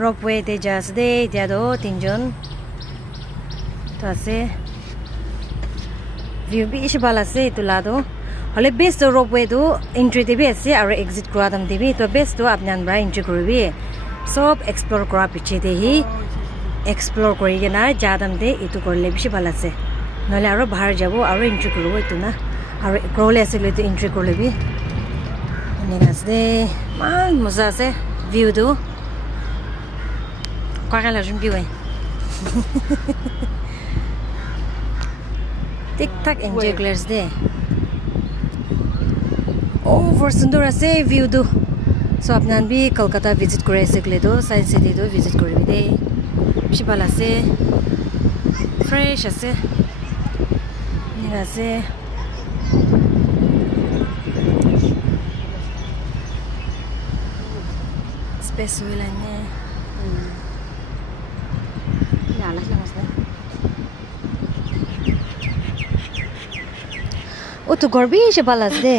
রোপওয়ে তে যাস দে এতিয়া তো তিনজন তো আছে ভিউ বেশি ভালো আছে এতুলা তো হলে বেস্ট তো রোপওয়ে তো এন্ট্রি দিবি আছে আর এক্সিট করা দাম দিবি তো বেস্ট তো আপনি আমরা এন্ট্রি করবি সব এক্সপ্লোর করা পিছিয়ে দেহি এক্সপ্লোর করি না যা দাম দে এটু করলে বেশি ভালো আছে নহলে আরো বাহার যাব আরো এন্ট্রি করবো এটু না আর ক্রলে আসলে তো এন্ট্রি করলেবি অনেক আছে মান মজা আছে ভিউ তো কাকালা জুন ভিউ ঠিকঠাক এনজয় করে দে ওভার সুন্দর আছে ভিউ তো সো আপনার বি কলকাতা ভিজিট করে আসলে তো সায়েন্স সিটি তো ভিজিট করবি দে বেশি ভালো আছে ফ্রেশ আছে আছে স্পেস হইলানে ও তো গর্বি সে ভালো আছে